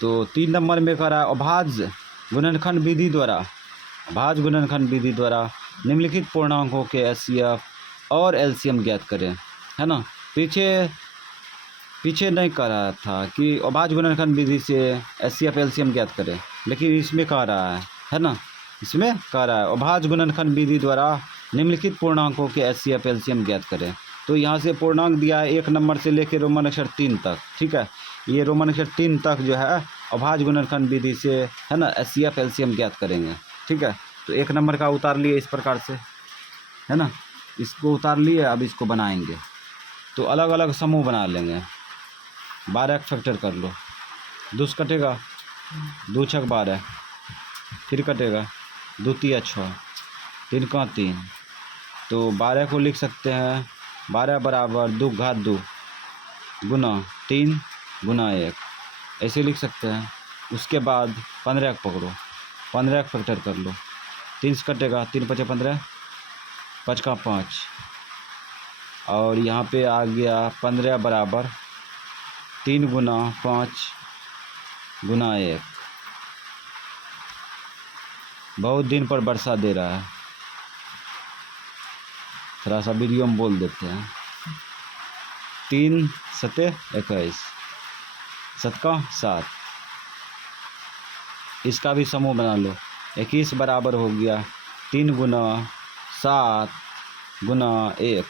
तो 3 नंबर में कह रहा है अभाज्य गुणनखंड विधि द्वारा निम्नलिखित पूर्णांकों के एचसीएफ और एलसीएम ज्ञात करें, है ना। पीछे नहीं कह रहा था कि अभाज्य गुणनखंड विधि से एचसीएफ एलसीएम ज्ञात करें, लेकिन इसमें कह रहा है ना, इसमें कह रहा है अभाज्य गुणनखंड विधि द्वारा निम्नलिखित पूर्णांकों के एचसीएफ एलसीएम ज्ञात करें। तो यहाँ से पूर्णांक दिया है 1 नंबर से लेकर रोमन अक्षर 3 तक, ठीक है। ये रोमन अक्षर 3 तक जो है अभाज्य गुणनखंड विधि से, है ना, एचसीएफ एलसीएम ज्ञात करेंगे, ठीक है। तो 1 नंबर का उतार लिए इस प्रकार से, है ना, इसको उतार लिए। अब इसको बनाएंगे तो अलग अलग समूह बना लेंगे। 12 फैक्टर कर लो, 2 कटेगा, 2 छक 12, फिर कटेगा 2 तिया 6, 3 का 3। तो 12 को लिख सकते हैं 12 बराबर 2 घात 2 गुना 3 गुना 1, ऐसे लिख सकते हैं। उसके बाद 15 पकड़ो, 15 फैक्टर कर लो, 3 से कटेगा, 3 5 15, 5 का 5, और यहाँ पे आ गया 15 बराबर 3 गुना 5 गुना 1। बहुत दिन पर वर्षा दे रहा है, थोड़ा सा वीडियो में बोल देते हैं। 3 सते 21, 7 का 7, इसका भी समूह बना लो। 21 बराबर हो गया 3 गुना 7 गुना 1।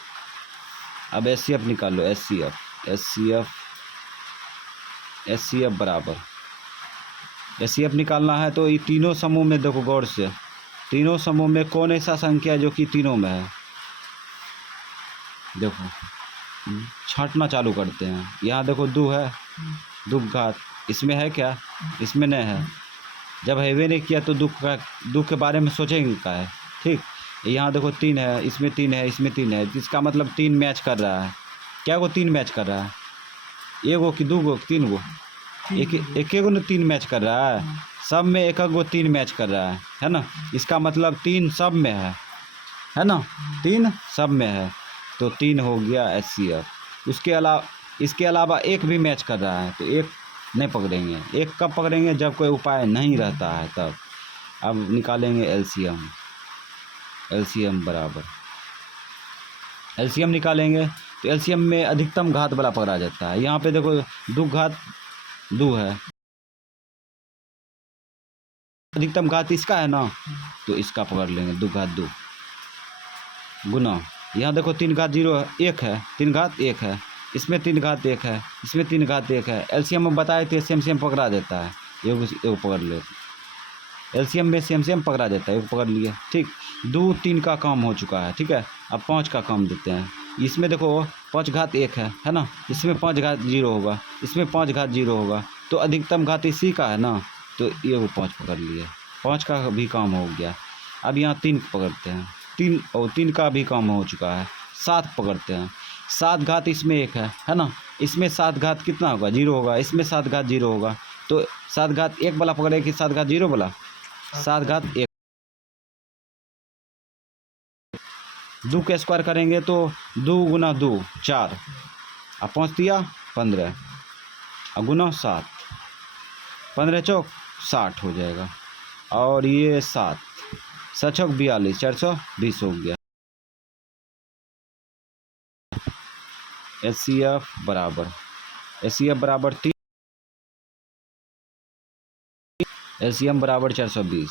अब एचसीएफ निकालो, एचसीएफ बराबर, एचसीएफ निकालना है तो ये तीनों समूह में देखो गौर से, तीनों समूह में कौन ऐसा संख्या है जो कि तीनों में है। देखो छांटना चालू करते हैं। यहाँ देखो 2 है, 2 घात, इसमें है क्या? इसमें नहीं है। जब हैवे नहीं किया तो दुख के बारे में सोचेंगे क्या है, ठीक। यहाँ देखो 3 है, इसमें 3 है, इसमें 3 है, इसका मतलब 3 मैच कर रहा है। क्या को 3 मैच कर रहा है? 1 गो कि 2 गो 3 गो? एक गो ने 3 मैच कर रहा है, सब में 1 गो 3 मैच कर रहा है ना। इसका मतलब 3 सब में है ना, 3 सब में है, तो 3 हो गया एचसीएफ। इसके अलावा 1 भी मैच कर रहा है तो 1 नहीं पकड़ेंगे। 1 कब पकड़ेंगे? जब कोई उपाय नहीं रहता है तब। अब निकालेंगे एलसीएम बराबर, एलसीएम निकालेंगे तो एलसीएम में अधिकतम घात वाला पकड़ा जाता है। यहाँ पे देखो 2 घात 2 है, अधिकतम घात इसका है ना, तो इसका पकड़ लेंगे 2 घात 2 गुना, यहाँ देखो 3 घात 0 है, 1 है, 3 घात 1 है, इसमें 3 घात 1 है, इसमें 3 घात 1 है। एलसीएम में बताए थे सेम पकड़ा देता है, ये पकड़ ले। एलसीएम में सेम पकड़ा देता है, ये पकड़ लिए, ठीक। 2 3 का काम हो चुका है, ठीक है। अब 5 का काम देते हैं। इसमें देखो 5 घात 1 है ना, इसमें 5 घात 0 होगा, इसमें 5 घात 0 होगा, तो अधिकतम घात इसी का है ना, तो ये वो 5 पकड़ लिए। 5 का भी काम हो गया। अब यहाँ 3 पकड़ते हैं, 3 का भी काम हो चुका है। 7 पकड़ते हैं, 7 घात इसमें 1 है ना, इसमें 7 घात कितना होगा? 0 होगा, इसमें 7 घात 0 होगा, तो 7 घात 1 वाला पकड़े कि 7 घात 0 वाला? 7 घात 1। 2 का स्क्वायर करेंगे तो 2 गुना 2 4, अब 5 दिया 15, अब गुना 7, 15 चौक 60 हो जाएगा, और ये 7 7 42, 420 हो गया। एचसीएफ बराबर 3, एलसीएम बराबर 420।